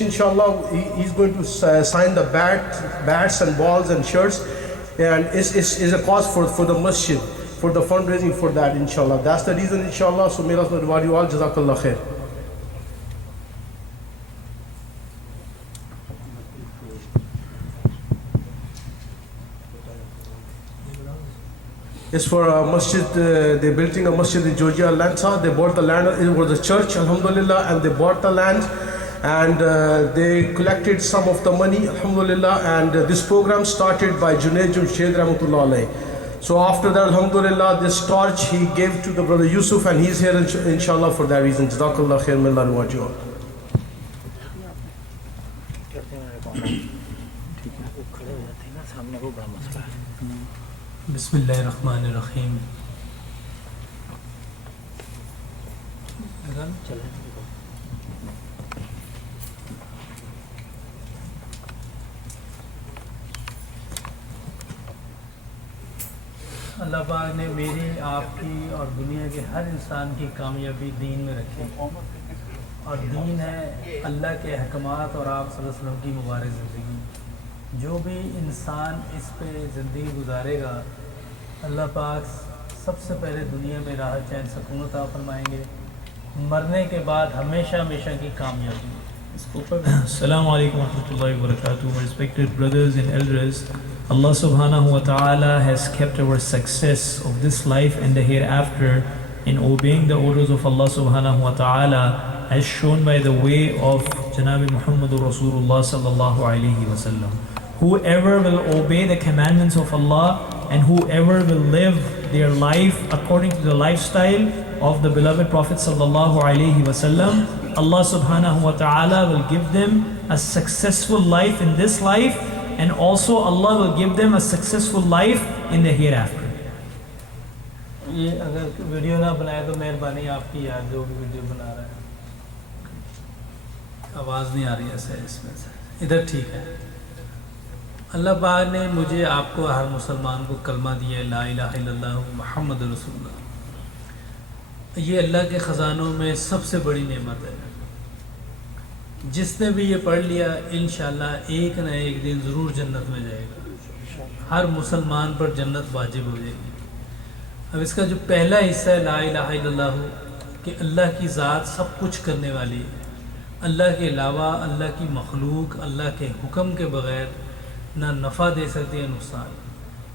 Inshallah, he's going to sign the bats and balls and shirts, and is a cause for the masjid, for the fundraising for that, inshallah. That's the reason, inshallah. So may Allah reward you all. Jazakallah khair. It's for a masjid. They're building a masjid in Georgia, Atlanta. They bought the land. It was a church, alhamdulillah, and they bought the land. And they collected some of the money, alhamdulillah, and this program started by Junaid Jamshed Rahmatullah alayh. So after that, alhamdulillah, this torch he gave to the brother Yusuf, and he's here inshallah for that reason. Jazakallah khair, may Allah reward you all. बिस्मिल्लाहिर्रहमानिर्रहीम। اللہ پاک نے میری آپ کی اور دنیا کے ہر انسان کی کامیابی دین میں رکھی، اور دین ہے اللہ کے احکامات اور آپ صلی اللہ علیہ وسلم کی مبارک زندگی۔ جو بھی انسان اس پہ زندگی گزارے گا، اللہ پاک سب سے پہلے دنیا میں راحت چین سکون عطا فرمائیں گے، مرنے کے بعد ہمیشہ ہمیشہ کی کامیابی۔ Assalamu alaikum wa rahmatullahi wa barakatuh. Respected brothers and elders, Allah subhanahu wa ta'ala has kept our success of this life and the hereafter in obeying the orders of Allah subhanahu wa ta'ala, as shown by the way of Janabi Muhammadur Rasulullah sallallahu alayhi wa sallam. Whoever will obey the commandments of Allah and whoever will live their life according to the lifestyle of the beloved Prophet sallallahu alayhi wa sallam, Allah subhanahu wa ta'ala will give them a successful life in this life, and also Allah will give them a successful life in the hereafter. یہ اگر video نہ بنائے تو مہربانی آپ کی یاد، جو بھی ویڈیو بنا رہا ہے۔ آواز نہیں آ رہی ہے اس میں سے، ادھر ٹھیک ہے۔ اللہ پاک نے مجھے آپ کو ہر مسلمان کو کلمہ دیا ہے، لا الہ الا اللہ محمد رسول اللہ۔ یہ اللہ کے خزانوں میں سب سے بڑی نعمت ہے۔ جس نے بھی یہ پڑھ لیا انشاءاللہ ایک نہ ایک دن ضرور جنت میں جائے گا، ہر مسلمان پر جنت واجب ہو جائے گی۔ اب اس کا جو پہلا حصہ ہے لا الہ الا اللہ، کہ اللہ کی ذات سب کچھ کرنے والی ہے، اللہ کے علاوہ اللہ کی مخلوق اللہ کے حکم کے بغیر نہ نفع دے سکتی ہے نقصان۔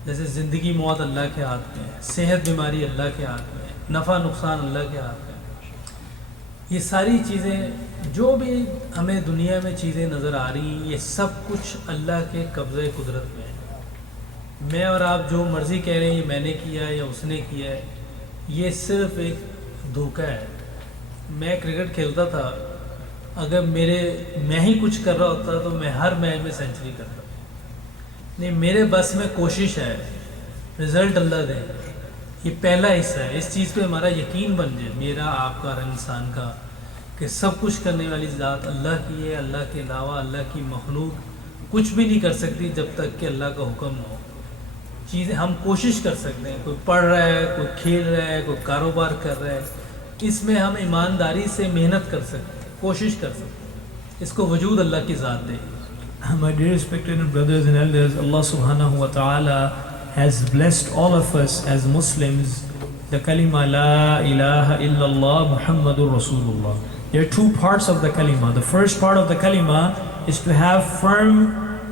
جیسے زندگی موت اللہ کے ہاتھ میں ہے، صحت بیماری اللہ کے ہاتھ میں ہے، نفع نقصان اللہ کے ہاتھ میں۔ یہ ساری چیزیں جو بھی ہمیں دنیا میں چیزیں نظر آ رہی ہیں، یہ سب کچھ اللہ کے قبضۂ قدرت میں ہے۔ میں اور آپ جو مرضی کہہ رہے ہیں یہ میں نے کیا ہے یا اس نے کیا ہے، یہ صرف ایک دھوکہ ہے۔ میں کرکٹ کھیلتا تھا، اگر میں ہی کچھ کر رہا ہوتا تو میں ہر میچ میں سینچری کرتا۔ نہیں، میرے بس میں کوشش ہے، رزلٹ اللہ دے۔ یہ پہلا حصہ ہے، اس چیز پہ ہمارا یقین بن جائے، میرا آپ کا، ہر انسان کا، کہ سب کچھ کرنے والی ذات اللہ کی ہے، اللہ کے علاوہ اللہ کی مخلوق کچھ بھی نہیں کر سکتی جب تک کہ اللہ کا حکم نہ ہو۔ چیزیں ہم کوشش کر سکتے ہیں، کوئی پڑھ رہا ہے، کوئی کھیل رہا ہے، کوئی کاروبار کر رہا ہے، اس میں ہم ایمانداری سے محنت کر سکتے ہیں، کوشش کر سکتے ہیں، اس کو وجود اللہ کی ذات دے۔ My dear respected brothers and elders, Allah subhanahu wa ta'ala has blessed all of us as Muslims the kalima la ilaha illallah Muhammadur Rasulullah. There are two parts of the kalima. The first part of the kalima is to have firm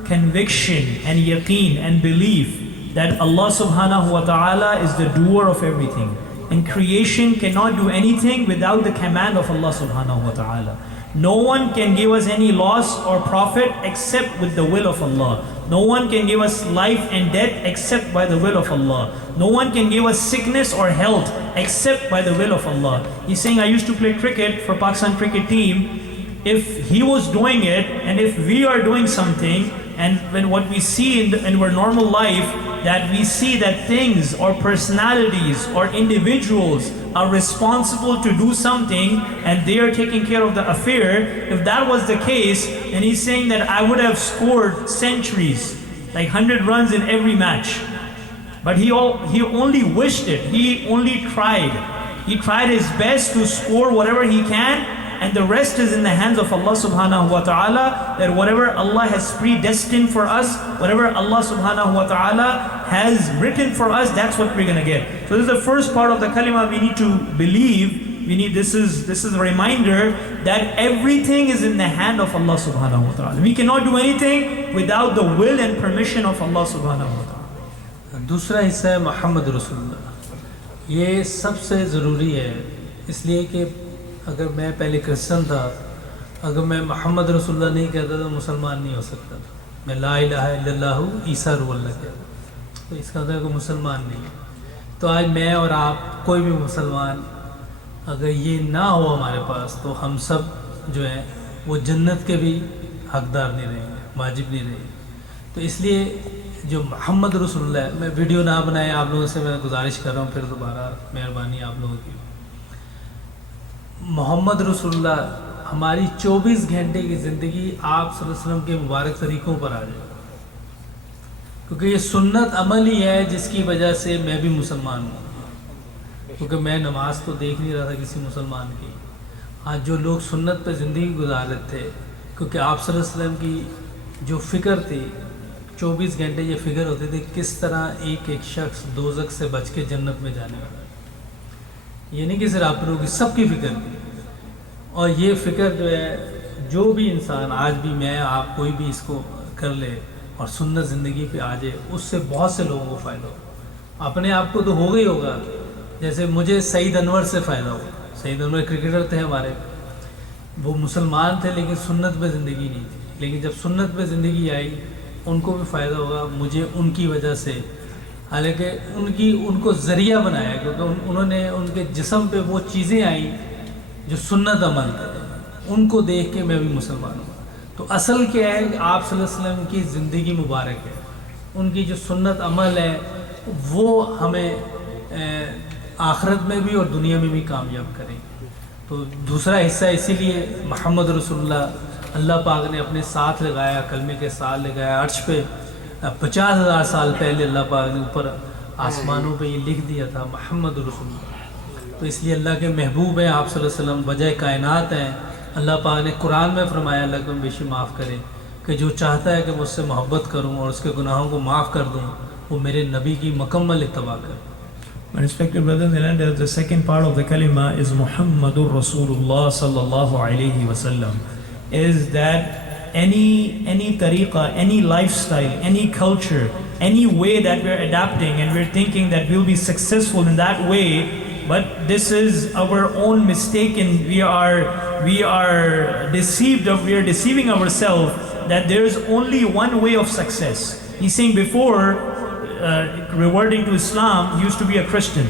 conviction and yaqeen and belief that Allah subhanahu wa ta'ala is the doer of everything, and creation cannot do anything without the command of Allah subhanahu wa ta'ala. No one can give us any loss or profit except with the will of Allah. No one can give us life and death except by the will of Allah. No one can give us sickness or health except by the will of Allah. He's saying, I used to play cricket for Pakistan cricket team. If he was doing it, and if we are doing something, and when what we see in our normal life, that we see that things or personalities or individuals are responsible to do something and they are taking care of the affair, if that was the case, then he's saying that I would have scored centuries, like 100 runs in every match. But he only wished it, he only tried. He tried his best to score whatever he can, and the rest is in the hands of Allah subhanahu wa ta'ala, that whatever Allah has predestined for us, whatever Allah subhanahu wa ta'ala has written for us, that's what we're going to get. So this is the first part of the kalima we need to believe. This is a reminder that everything is in the hand of Allah subhanahu wa ta'ala. We cannot do anything without the will and permission of Allah subhanahu wa ta'ala. दूसरा हिस्सा है मोहम्मद रसूलुल्लाह। ये सबसे ज़रूरी है, इसलिए कि अगर मैं पहले क्रिश्चन था, अगर मैं मोहम्मद रसूलुल्लाह नहीं कहता तो मुसलमान नहीं हो सकता था। मैं ला इलाहा इल्लल्लाहु ईसा रूहुल्लाह कहता, तो इसका मतलब कि मुसलमान नहीं है। तो आज मैं और आप कोई भी मुसलमान अगर ये ना हो हमारे पास, तो हम सब जो है वो जन्नत के भी हकदार नहीं रहेंगे, वाजिब नहीं रहेंगे। तो इसलिए जो मोहम्मद रसूलुल्लाह, मैं वीडियो ना बनाए आप लोगों से मैं गुजारिश कर रहा हूँ, फिर दोबारा मेहरबानी आप लोगों की। मोहम्मद रसूलुल्लाह हमारी 24 घंटे की ज़िंदगी आप सल्लल्लाहु अलैहि वसल्लम के मुबारक तरीक़ों पर आ जाए, क्योंकि ये सुन्नत अमल ही है जिसकी वजह से मैं भी मुसलमान हूँ। क्योंकि मैं नमाज तो देख नहीं रहा था किसी मुसलमान की। आज जो लोग सुन्नत पे ज़िंदगी गुजार रहे थे, क्योंकि आप सल्लल्लाहु अलैहि वसल्लम की जो फ़िक्र थी, 24 घंटे ये फ़िक्र होते थे किस तरह एक एक शख्स दोज़ख से बच के जन्नत में जाने वाला है। ये नहीं कि सिर्फ आप लोगों की, सबकी फ़िक्र थी। और ये फ़िक्र जो है, जो भी इंसान आज भी मैं आप कोई भी इसको कर ले और सुन्नत ज़िंदगी पे आ जाए, उससे बहुत से लोगों को फ़ायदा होगा। अपने आप को तो होगा ही होगा। जैसे मुझे सईद अनवर से फ़ायदा हुआ। सईद अनवर क्रिकेटर थे हमारे, वो मुसलमान थे लेकिन सुन्नत पे ज़िंदगी नहीं थी। लेकिन जब सुन्नत पे ज़िंदगी आई, उनको भी फ़ायदा होगा, मुझे उनकी वजह से। हालांकि उनको ज़रिया बनाया, क्योंकि उन्होंने उनके जिस्म पे वो चीज़ें आई जो सुन्नत अमल थे, उनको देख के मैं भी मुसलमान हुआ। तो असल क्या है कि आप सल्लल्लाहु अलैहि वसल्लम की ज़िंदगी मुबारक है, उनकी जो सुन्नत अमल है वो हमें आखिरत में भी और दुनिया में भी कामयाब करेंगे। तो दूसरा हिस्सा इसीलिए मोहम्मद रसूलुल्लाह अल्लाह पाक ने अपने साथ लगाया, कलमे के साथ लगाया। अर्श पे 50,000 साल पहले अल्लाह पाक ने ऊपर आसमानों पे ये लिख दिया था मोहम्मद रसूलुल्लाह। तो इसलिए अल्लाह के महबूब हैं आप सल्लल्लाहु अलैहि वसल्लम, वजह कायनात हैं। अल्लाह पाक ने कुरान में फरमाया, अल्लाह को बेशक माफ़ करे, कि जो चाहता है कि मुझसे मोहब्बत करूँ और उसके गुनाहों को माफ़ कर दूँ, वो मेरे नबी की मुकम्मल इत्तबा करे। My respected brothers and elders, the second part of the kalima is Muhammadur Rasulullah sallallahu alayhi wasallam. Is that any tariqa, any lifestyle, any culture, any way that we're adapting and we're thinking that we'll be successful in that way, but this is our own mistake, and we are deceiving ourselves that there is only one way of success. He's saying before reverting to Islam, he used to be a Christian.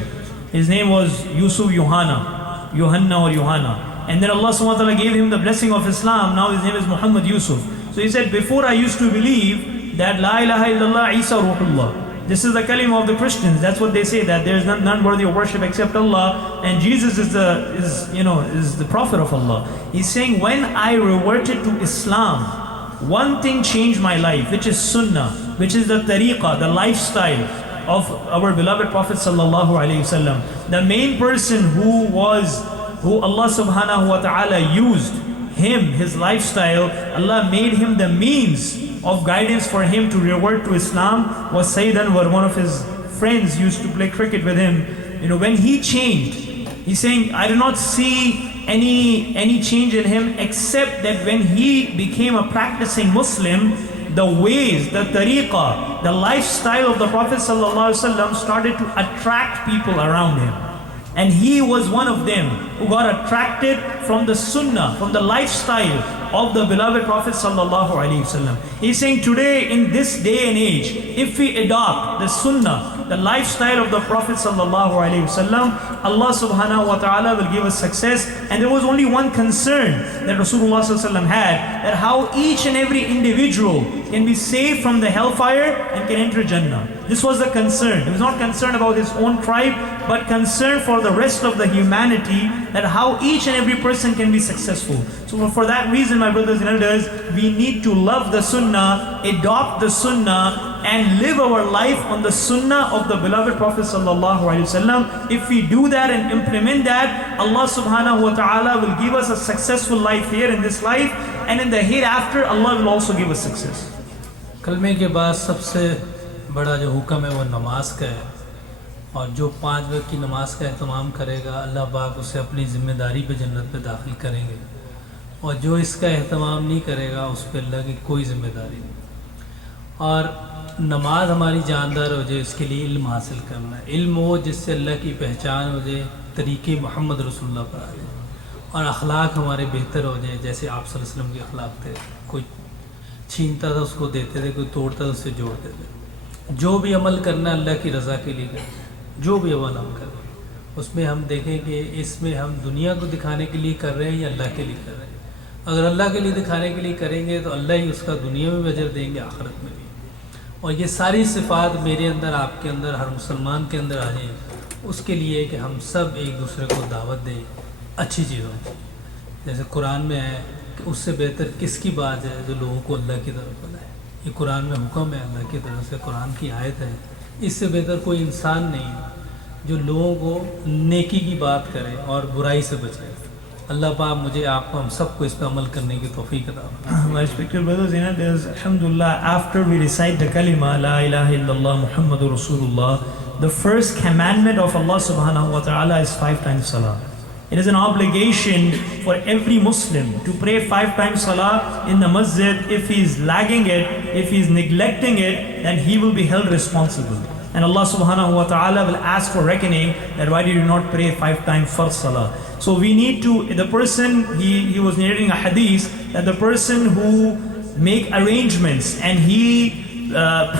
His name was Yusuf Yohanna. And then Allah subhanahu wa ta'ala gave him the blessing of Islam. Now his name is Muhammad Yusuf. So he said, before I used to believe that La ilaha illallah Isa ruhullah. This is the kalima of the Christians. That's what they say, that there is none worthy of worship except Allah, and Jesus is the prophet of Allah. He's saying, when I reverted to Islam, one thing changed my life, which is sunnah, which is the tariqah, the lifestyle of our beloved Prophet sallallahu alaihi wasallam. The main person who Allah subhanahu wa ta'ala used him, his lifestyle, Allah made him the means of guidance for him to revert to Islam, was Sayyid Anwar. One of his friends used to play cricket with him. When he changed, he's saying, I do not see any change in him, except that when he became a practicing Muslim, the ways, the tariqah, the lifestyle of the Prophet ﷺ started to attract people around him. And he was one of them who got attracted from the sunnah, from the lifestyle of the beloved Prophet ﷺ. He's saying today, in this day and age, if we adopt the sunnah, the lifestyle of the Prophet ﷺ, Allah subhanahu wa ta'ala will give us success. And there was only one concern that Rasulullah ﷺ had, that how each and every individual can be saved from the hellfire and can enter Jannah. This was the concern. He was not concerned about his own tribe, but concerned for the rest of the humanity, that how each and every person can be successful. So for that reason, my brothers and elders, we need to love the sunnah, adopt the sunnah, and live our life on the sunnah of the beloved Prophet sallallahu alaihi wasallam. If we do that and implement that, Allah subhanahu wa ta'ala will give us a successful life here in this life, and in the hereafter Allah will also give us success. کلمے کے بعد سب سے بڑا جو حکم ہے وہ نماز کا ہے، اور جو 5 وقت کی نماز کا اہتمام کرے گا اللہ پاک اسے اپنی ذمہ داری پہ جنت پہ داخل کریں گے، اور جو اس کا اہتمام نہیں کرے گا اس پہ اللہ کی کوئی ذمہ داری نہیں. اور نماز ہماری جاندار ہو جائے اس کے لیے علم حاصل کرنا ہے. علم ہو جس سے اللہ کی پہچان ہو جائے، طریقے محمد رسول اللہ پر آ جائے، اور اخلاق ہمارے بہتر ہو جائیں جیسے آپ صلی اللہ علیہ وسلم کے اخلاق تھے. کوئی چھینتا تھا اس کو دیتے تھے، کوئی توڑتا تھا اس سے جوڑتے تھے. جو بھی عمل کرنا اللہ کی رضا کے لیے کریں، جو بھی عمل ہم کریں اس میں ہم دیکھیں کہ اس میں ہم دنیا کو دکھانے کے لیے کر رہے ہیں یا اللہ کے لیے کر رہے ہیں. اگر اللہ کے لیے دکھانے کے لیے کریں گے تو اللہ ہی اس کا دنیا میں بھی اجر دیں گے، آخرت میں بھی. اور یہ ساری صفات میرے اندر، آپ کے اندر، ہر مسلمان کے اندر آ جائیں، اس کے لیے کہ ہم سب ایک دوسرے کو دعوت دیں اچھی چیزوں کی. جیسے قرآن میں ہے کہ اس سے بہتر کس کی بات ہے جو لوگوں کو اللہ کی طرف بلائے. یہ قرآن میں حکم ہے اللہ کی طرف سے، قرآن کی آیت ہے. اس سے بہتر کوئی انسان نہیں ہے جو لوگوں کو نیکی کی بات کرے اور برائی سے بچائے. اللہ پاک مجھے، آپ کو، ہم سب کو اس پہ عمل کرنے کی توفیق عطا فرمائے. My respected brothers and elders, alhamdulillah, after we recite the kalima, La ilaha illallah Muhammadur Rasulullah, the first commandment of Allah subhanahu wa ta'ala is 5 times salah. It is an obligation for every Muslim to pray 5 times salah in the masjid. If he is lagging it, if he is neglecting it, then he will be held responsible. And Allah subhanahu wa ta'ala will ask for reckoning that why did you not pray 5 times first salah. So we need to, the person, he was narrating a hadith that the person who make arrangements and he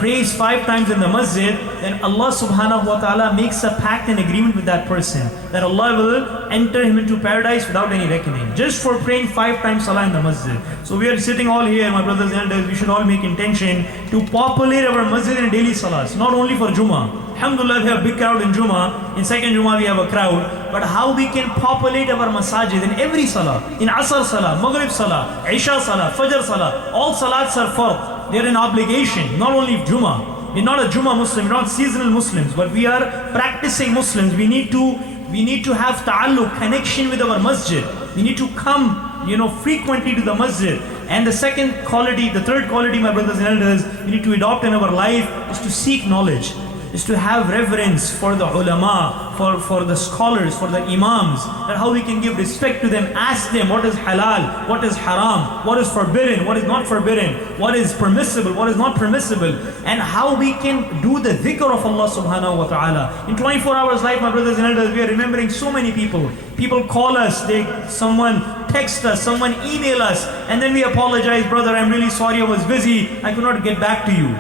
prays 5 times in the masjid, then Allah subhanahu wa ta'ala makes a pact and agreement with that person that Allah will enter him into paradise without any reckoning, just for praying 5 times salah in the masjid. So we are sitting all here, my brothers and elders, we should all make intention to populate our masjid in daily salahs, not only for Jummah. Alhamdulillah, we have a big crowd in Jummah, in second Jummah we have a crowd, but how we can populate our masajid in every salah, in Asr salah, Maghrib salah, Isha salah, Fajr salah, all salats are fard. They are an obligation, not only Jummah. We're not a Jummah Muslim, we're not seasonal Muslims, but we are practicing Muslims. We need to have ta'alluq, connection with our masjid. We need to come, frequently to the masjid. And the second quality, the third quality, my brothers and elders, we need to adopt in our life is to seek knowledge, is to have reverence for the ulama, for the scholars, for the imams, that how we can give respect to them, ask them what is halal, what is haram, what is forbidden, what is not forbidden, what is permissible, what is not permissible, and how we can do the dhikr of Allah subhanahu wa ta'ala. In 24 hours life, my brothers and elders, we are remembering so many people. People call us, someone text us, someone email us, and then we apologize, brother, I'm really sorry, I was busy, I could not get back to you.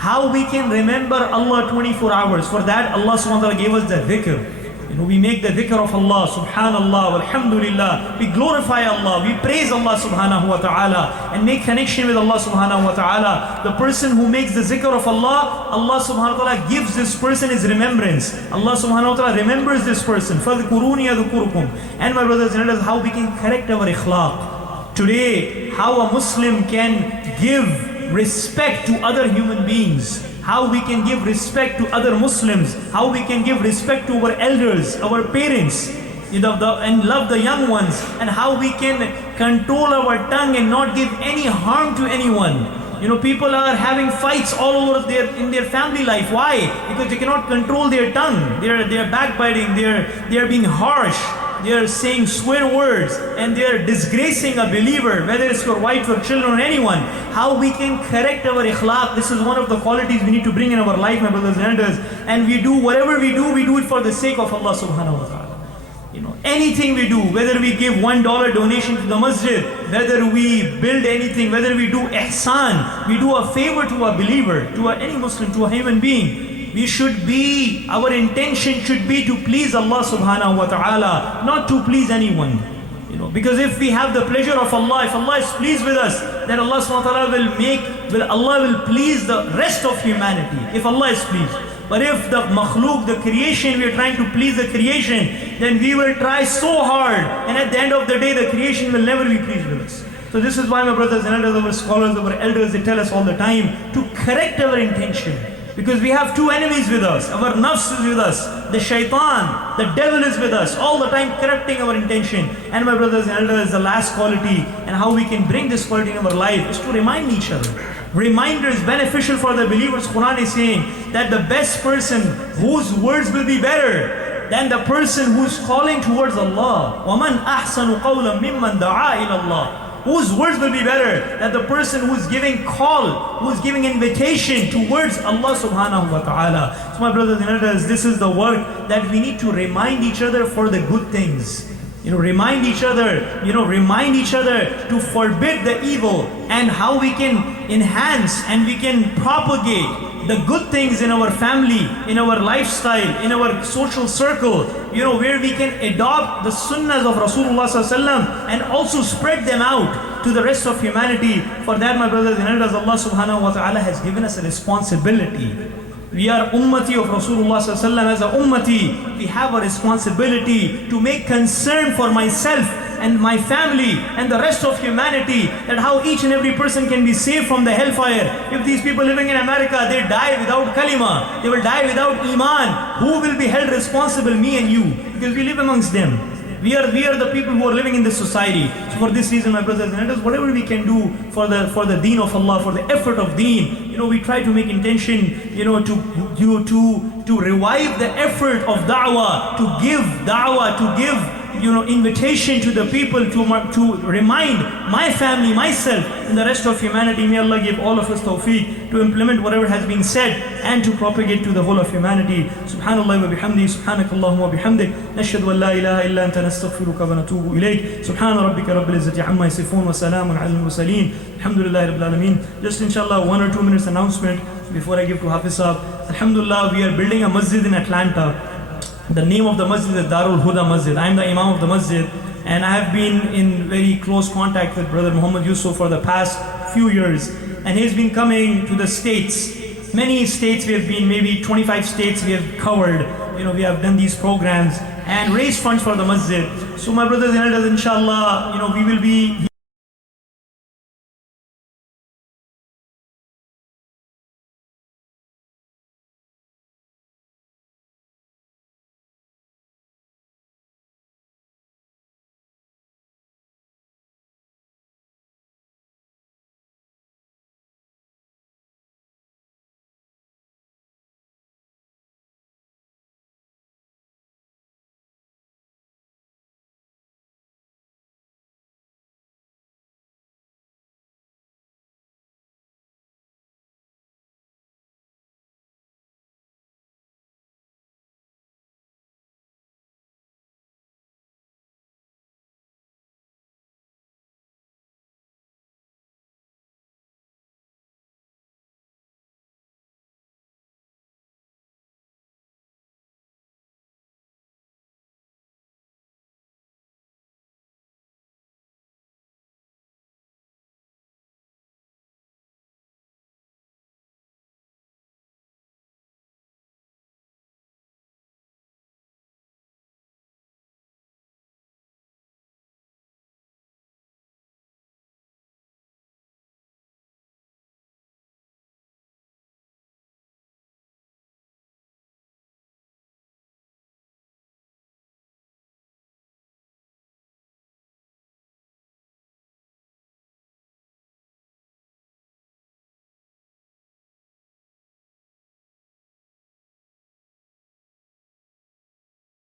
How we can remember Allah 24 hours. For that, Allah subhanahu wa ta'ala gave us the dhikr. We make the dhikr of Allah, subhanallah, alhamdulillah. We glorify Allah, we praise Allah subhanahu wa ta'ala, and make connection with Allah subhanahu wa ta'ala. The person who makes the zikr of Allah, Allah subhanahu wa ta'ala gives this person his remembrance. Allah subhanahu wa ta'ala remembers this person. فَذْكُرُونِي يَذْكُرُكُمْ. And my brothers and elders, how we can correct our ikhlaq. Today, how a Muslim can give respect to other human beings, how we can give respect to other Muslims, how we can give respect to our elders, our parents, and love the young ones, and how we can control our tongue and not give any harm to anyone. People are having fights all over in their family life. Why? Because they cannot control their tongue. They are backbiting, they are being harsh, they are saying swear words, and they are disgracing a believer, whether it's your wife or children or anyone. How we can correct our ikhlaq, this is one of the qualities we need to bring in our life, my brothers and elders. And we do whatever we do it for the sake of Allah subhanahu wa ta'ala. Anything we do, whether we give $1 donation to the masjid, whether we build anything, whether we do ihsan, we do a favor to a believer, to any Muslim, to a human being, our intention should be to please Allah subhanahu wa ta'ala, not to please anyone. Because if we have the pleasure of Allah, if Allah is pleased with us, then Allah subhanahu wa ta'ala Allah will please the rest of humanity, if Allah is pleased. But if the makhluk, the creation, we are trying to please the creation, then we will try so hard, and at the end of the day, the creation will never be pleased with us. So this is why, my brothers and elders, our scholars, our elders, they tell us all the time to correct our intention. Because we have two enemies with us. Our nafs is with us. The shaitan, the devil is with us. All the time correcting our intention. And my brothers and elders, the last quality and how we can bring this quality in our life is to remind each other. Reminder is beneficial for the believers. Quran is saying that the best person whose words will be better than the person who's calling towards Allah. وَمَنْ أَحْسَنُ قَوْلًا مِمَّنْ دَعَا إِلَى اللَّهِ. Whose words will be better than the person who's giving call, who's giving invitation towards Allah subhanahu wa ta'ala. So my brothers and elders, this is the work that we need to remind each other for the good things. Remind each other to forbid the evil, and how we can enhance and we can propagate the good things in our family, in our lifestyle, in our social circle, where we can adopt the sunnahs of Rasulullah sallallahu alaihi wasallam and also spread them out to the rest of humanity. For that, my brothers and elders, Allah subhanahu wa ta'ala has given us a responsibility. We are ummati of Rasulullah sallallahu alaihi wasallam. As a ummati, we have a responsibility to make concern for myself and my family and the rest of humanity, that how each and every person can be saved from the hellfire. If these people living in America, they die without kalima, they will die without iman, who will be held responsible? Me and you, because we live amongst them. We are the people who are living in this society. So for this reason, my brothers and elders, whatever we can do for the deen of Allah, for the effort of deen, we try to make intention, to revive the effort of da'wah, to give invitation to the people, to remind my family, myself, and the rest of humanity. May Allah give all of us tawfiq to implement whatever has been said and to propagate to the whole of humanity. Subhanallah wa bihamdi, subhanakallahumma wa bihamdik, nashhadu an la ilaha illa anta nastaghfiruka wa natubu ilayk. Subhana rabbika rabbil izzati amma yasifun wa salamun ala al-mursaleen. Alhamdulillahi rabbil alameen. Just inshallah 1 or 2 minutes announcement before I give to Hafiz Sahab. Alhamdulillah, we are building a masjid in Atlanta. The name of the masjid is Darul Huda Masjid. I am the imam of the masjid, and I have been in very close contact with Brother Muhammad Yusuf for the past few years, and he's been coming to the states. Many states we have been, maybe 25 states we have covered. We have done these programs and raised funds for the masjid. So my brothers and elders, inshallah, we will be